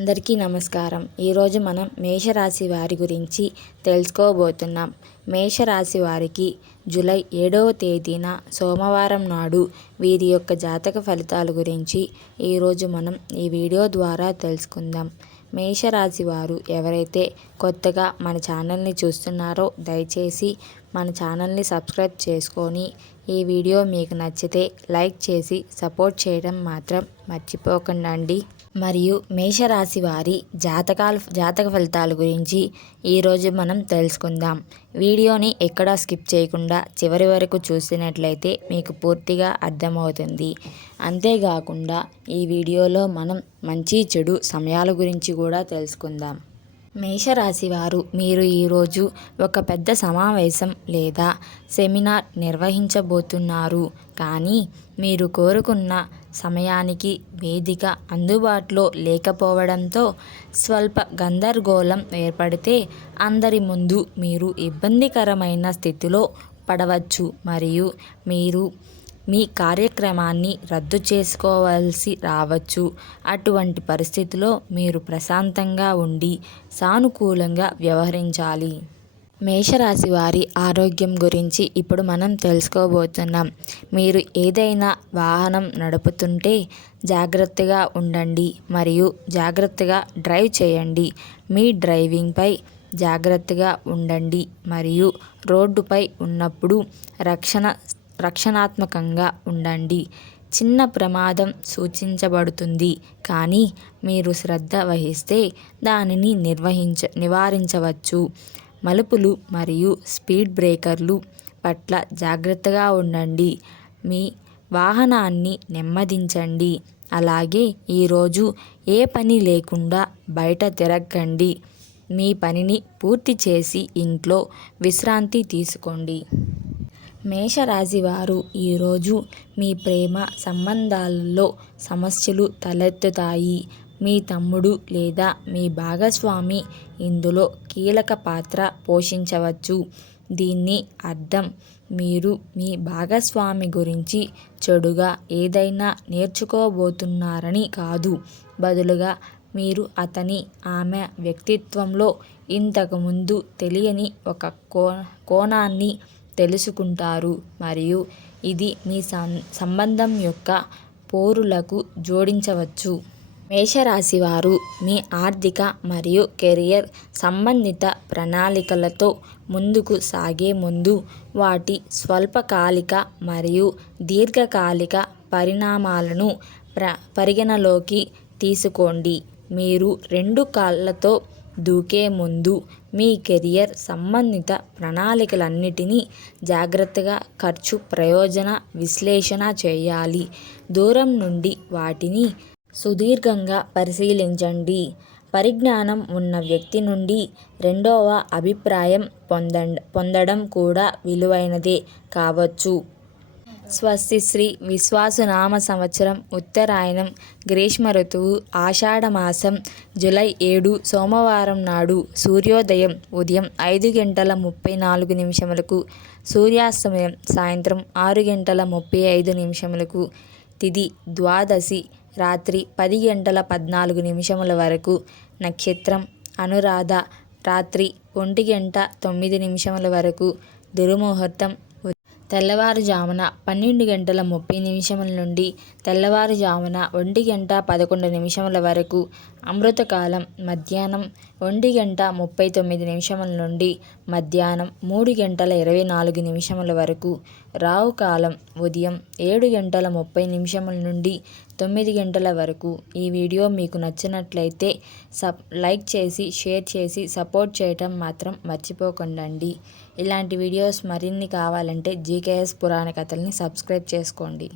అందరికీ నమస్కారం. ఈరోజు మనం మేషరాశి వారి గురించి తెలుసుకోబోతున్నాం. మేషరాశి వారికి జూలై 7వ తేదీన సోమవారం నాడు వీరి యొక్క జాతక ఫలితాల గురించి ఈరోజు మనం ఈ వీడియో ద్వారా తెలుసుకుందాం. మేషరాశి వారు ఎవరైతే కొత్తగా మన ఛానల్ని చూస్తున్నారో దయచేసి మన ఛానల్ని సబ్స్క్రైబ్ చేసుకొని ఈ వీడియో మీకు నచ్చితే లైక్ చేసి సపోర్ట్ చేయడం మాత్రం మర్చిపోకండి. మరియు మేషరాశి వారి జాతక ఫలితాల గురించి ఈరోజు మనం తెలుసుకుందాం. వీడియోని ఎక్కడా స్కిప్ చేయకుండా చివరి వరకు చూసినట్లయితే మీకు పూర్తిగా అర్థమవుతుంది. అంతేకాకుండా ఈ వీడియోలో మనం మంచి చెడు సమయాల గురించి కూడా తెలుసుకుందాం. మేషరాశి వారు మీరు ఈరోజు ఒక పెద్ద సమావేశం లేదా సెమినార్ నిర్వహించబోతున్నారు. కానీ మీరు కోరుకున్న సమయానికి వేదిక అందుబాటులో లేకపోవడంతో స్వల్ప గందరగోళం ఏర్పడితే అందరి ముందు మీరు ఇబ్బందికరమైన స్థితిలో పడవచ్చు మరియు మీరు మీ కార్యక్రమాన్ని రద్దు చేసుకోవాల్సి రావచ్చు. అటువంటి పరిస్థితిలో మీరు ప్రశాంతంగా ఉండి సానుకూలంగా వ్యవహరించాలి. మేషరాశి వారి ఆరోగ్యం గురించి ఇప్పుడు మనం తెలుసుకోబోతున్నాం. మీరు ఏదైనా వాహనం నడుపుతుంటే జాగ్రత్తగా ఉండండి మరియు జాగ్రత్తగా డ్రైవ్ చేయండి. మీ డ్రైవింగ్పై జాగ్రత్తగా ఉండండి మరియు రోడ్డుపై ఉన్నప్పుడు రక్షణాత్మకంగా ఉండండి. చిన్న ప్రమాదం సూచించబడుతుంది కానీ మీరు శ్రద్ధ వహిస్తే దానిని నివారించవచ్చు. మలుపులు మరియు స్పీడ్ బ్రేకర్లు పట్ల జాగ్రత్తగా ఉండండి. మీ వాహనాన్ని నెమ్మదించండి. అలాగే ఈరోజు ఏ పని లేకుండా బయట తిరగండి. మీ పనిని పూర్తి చేసి ఇంట్లో విశ్రాంతి తీసుకోండి. మేషరాశి వారు ఈరోజు మీ ప్రేమ సంబంధాలలో సమస్యలు తలెత్తుతాయి. మీ తమ్ముడు లేదా మీ భాగస్వామి ఇందులో కీలక పాత్ర పోషించవచ్చు. దీని అర్థం మీరు మీ భాగస్వామి గురించి చెడుగా ఏదైనా నేర్చుకోబోతున్నారని కాదు. బదులుగా మీరు ఆమె వ్యక్తిత్వంలో ఇంతకుముందు తెలియని ఒక కోణాన్ని తెలుసుకుంటారు మరియు ఇది మీ సంబంధం యొక్క పోరులకు జోడించవచ్చు. మేషరాశి వారు మీ ఆర్థిక మరియు కెరియర్ సంబంధిత ప్రణాళికలతో ముందుకు సాగే ముందు వాటి స్వల్పకాలిక మరియు దీర్ఘకాలిక పరిణామాలను పరిగణలోకి తీసుకోండి. మీరు 2 కాళ్ళతో దూకే ముందు మీ కెరియర్ సంబంధిత ప్రణాళికలన్నిటినీ జాగ్రత్తగా ఖర్చు ప్రయోజన విశ్లేషణ చేయాలి. దూరం నుండి వాటిని సుదీర్ఘంగా పరిశీలించండి. పరిజ్ఞానం ఉన్న వ్యక్తి నుండి రెండవ అభిప్రాయం పొందడం కూడా విలువైనదే కావచ్చు. స్వస్తి శ్రీ విశ్వావసునామ సంవత్సరం ఉత్తరాయణం గ్రీష్మ ఋతువు ఆషాఢమాసం జూలై 7 సోమవారం నాడు సూర్యోదయం ఉదయం 5:34 సూర్యాస్తమయం సాయంత్రం 6:35 తిథి ద్వాదశి రాత్రి 10:14 వరకు. నక్షత్రం అనురాధ రాత్రి 1:09 వరకు. దుర్ముహూర్తం తెల్లవారుజామున 12:30 నుండి తెల్లవారుజామున 1:11 వరకు. అమృతకాలం మధ్యాహ్నం 1:39 నుండి మధ్యాహ్నం 3:24 వరకు. రాహుకాలం ఉదయం 7:30 నుండి 9 గంటల వరకు. ఈ వీడియో మీకు నచ్చినట్లయితే లైక్ చేసి షేర్ చేసి సపోర్ట్ చేయటం మాత్రం మర్చిపోకండి. ఇలాంటి వీడియోస్ మరిన్ని కావాలంటే జీకేఎస్ పురాణ కథల్ని సబ్స్క్రైబ్ చేసుకోండి.